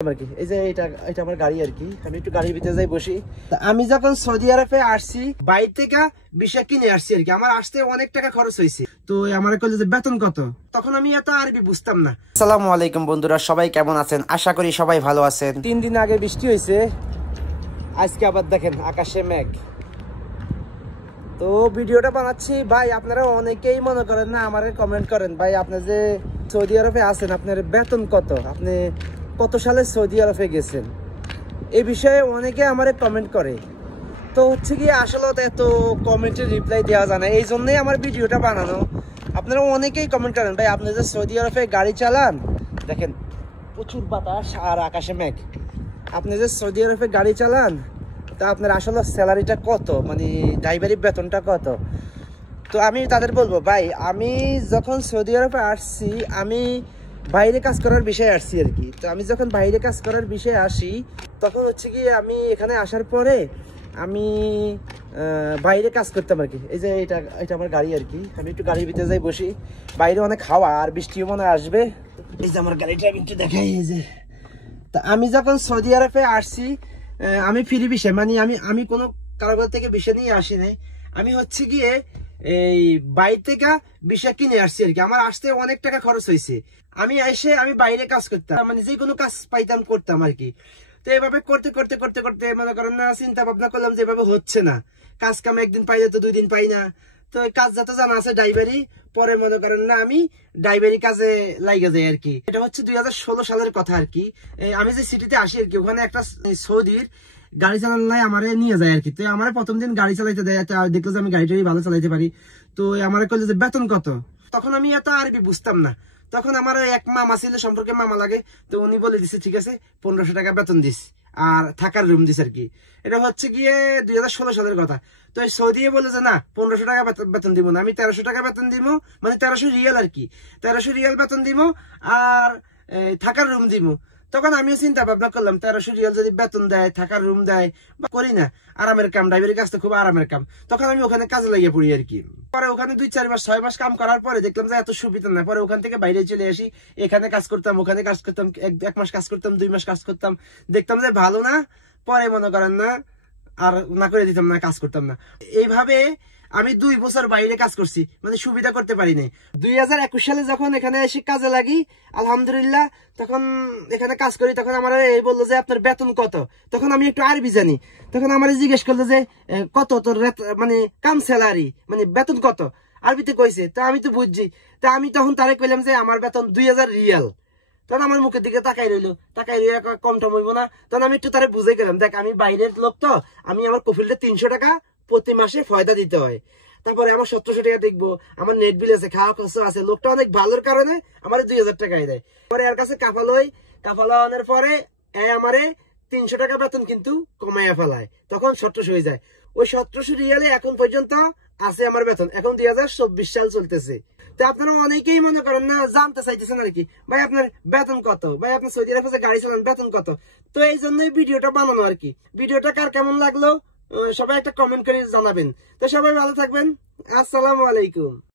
এই যে এটা আমার গাড়ি আর কি। আমি একটু গাড়ির ভিতরে যাই বসি। আমি যখন সৌদি আরবে আসছি বাইরে থেকে ভিসা কিনে আসছি আর কি। আমার আসতে অনেক টাকা খরচ হয়েছে। তো আমার কইলো যে বেতন কত, তখন আমি এত আরবি বুঝতাম না। আসসালামু আলাইকুম বন্ধুরা, সবাই কেমন আছেন? আশা করি সবাই ভালো আছেন। 3 দিন আগে বৃষ্টি হয়েছে, আজকে আবার দেখেন আকাশে মেঘ। তো ভিডিওটা বানাচ্ছি ভাই, আপনারা অনেকেই মনে করেন না, আমারে কমেন্ট করেন ভাই আপনি যে সৌদি আরবে আছেন আপনার বেতন কত, আপনি কত সালে সৌদি আরবে গেছেন, এই বিষয়ে অনেকে আমারে কমেন্ট করে। তো হচ্ছে কি আসলে এত কমেন্টের রিপ্লাই দেওয়া যায় না, এই জন্যই আমার ভিডিওটা বানানো। আপনারা অনেকেই কমেন্ট করেন ভাই আপনি যে সৌদি আরবে গাড়ি চালান, দেখেন প্রচুর বাতাস আর আকাশে মেঘ, আপনি যে সৌদি আরবে গাড়ি চালান তা আপনার আসলে স্যালারিটা কত, মানে ড্রাইভারি বেতনটা কত। তো আমি তাদের বলবো ভাই আমি যখন সৌদি আরবে আসছি আমি বাইরে কাজ করার বিষয়ে আসছি আর কি। তো আমি যখন বাইরে কাজ করার বিষয়ে আসি তখন হচ্ছে কি আমি এখানে আসার পরে আমি বাইরে কাজ করতাম আর কি। এই যে এটা আমার গাড়ি আর কি। আমি একটু গাড়ির ভিতরে যাই বসি, বাইরে অনেক হাওয়া আর বৃষ্টিও মনে আসবে। এই যে আমার গাড়িটা আমি একটু দেখাই। এই যে তা আমি যখন সৌদি আরবে আসছি আমি ফ্রি বিষয়, মানে আমি কোনো কারোর থেকে বিষয় নিয়ে আসি নাই। আমি হচ্ছে গিয়ে এই বাইরে থেকে বিষয় কিনে আসছি আর কি। আমার আসতে অনেক টাকা খরচ হয়েছে। আমি এসে আমি বাইরে কাজ করতাম, মানে যে কোনো কাজ পাইতাম করতাম আর কি। তো এইভাবে করতে করতে করতে করতে মনে করেন না, চিন্তা ভাবনা করলাম যে এভাবে হচ্ছে না, কাজ কাম একদিন পাই তো 2 দিন পাই না। তো কাজ যত জানা আছে ড্রাইভারি, পরে মনে করেন না আমি ড্রাইভারি কাজে লাগে যাই আর কি। এটা হচ্ছে 2016 সালের কথা আর কি। আমি যে সিটিতে আসি আর কি, ওখানে একটা সৌদির গাড়ি চালানোয় আমারে নিয়ে যায় আর কি। তো আমার প্রথম দিন গাড়ি চালাইতে দেয়, দেখলো যে আমি গাড়িটাই ভালো চালাইতে পারি। তো আমার কইলো যে বেতন কত, তখন আমি এত আরবি বুঝতাম না। তখন আমার এক মামা ছিল, সম্পর্কে মামা লাগে, তো উনি বলে দিছে ঠিক আছে 1500 টাকা বেতন দিস আর থাকার রুম দিস আর কি। এটা হচ্ছে গিয়ে 2016 সালের কথা। তো সৌদি বলে যে না 1500 টাকা বেতন দিব না, আমি 1300 টাকা বেতন দিব, মানে 1300 রিয়াল আর কি। 1300 রিয়াল বেতন দিব আর থাকার রুম দিব। তখন আমিও চিন্তা ভাবনা করলাম 1300 রিয়াল যদি বেতন দেয়, থাকার রুম দেয়, বা করি না, আরামের কাম, ড্রাইভারি কাজ তো খুব আরামের কাম। তখন আমি ওখানে কাজে লাগিয়ে পড়ি আর কি। পরে ওখানে 2-4 মাস 6 মাস কাম করার পরে দেখলাম যে এত সুবিধা না। পরে ওখান থেকে বাইরে চলে আসি, এখানে কাজ করতাম, ওখানে কাজ করতাম, 1 মাস কাজ করতাম, 2 মাস কাজ করতাম, দেখতাম যে ভালো না, পরে মনে করেন না আর না করে দিতাম না, কাজ করতাম না। এইভাবে আমি 2 বছর বাইরে কাজ করছি, মানে সুবিধা করতে পারিনি। 2021 সালে যখন এখানে এসে কাজে লাগি আলহামদুলিল্লাহ, তখন এখানে কাজ করি, তখন আমার এই বললো যে আপনার বেতন কত। তখন আমি একটু আরবি জানি, তখন আমার জিজ্ঞেস করলো যে কত তোর মানে কাম স্যালারি, মানে বেতন কত, আরবিতে কইছে। তা আমি তো বুঝছি, তা আমি তখন তারে কইলাম যে আমার বেতন 2000 রিয়াল। তখন আমার মুখের দিকে তাকাই রইলো, তাকাই রইয়া কম টম হইব না। তখন আমি একটু তারে বুঝে গেলাম, দেখ আমি বাইরের লোক, তো আমি আমার কফিলটা 300 টাকা প্রতি মাসে ফয়দা দিতে হয়। তারপরে আমার 1700 টাকা দেখবো, আমার নেট বিল আছে, খাওয়া খরচ আছে। লোকটা অনেক ভালোর কারণে আমার 2000 টাকাই দেয়। পরে এর কাছে কাফাল হই, কাফাল হওয়ার পরে আমারে 300 টাকা বেতন কিন্তু কমাইয়া ফেলায়, তখন 1700 হয়ে যায়। ওই 1700 রিয়ালে এখন পর্যন্ত আছে আমার বেতন। এখন 2024 সাল চলতেছে। তো আপনারা অনেকেই মনে করেন না, জানতে চাইতেছেন আর কি ভাই আপনার বেতন কত, ভাই আপনার সৌদি আরবে গাড়ি চালান বেতন কত। তো এই জন্যই ভিডিওটা বানানো আর কি। ভিডিওটা কার কেমন লাগলো সবাই একটা কমেন্ট করে জানাবেন। তো সবাই ভালো থাকবেন, আসসালামু আলাইকুম।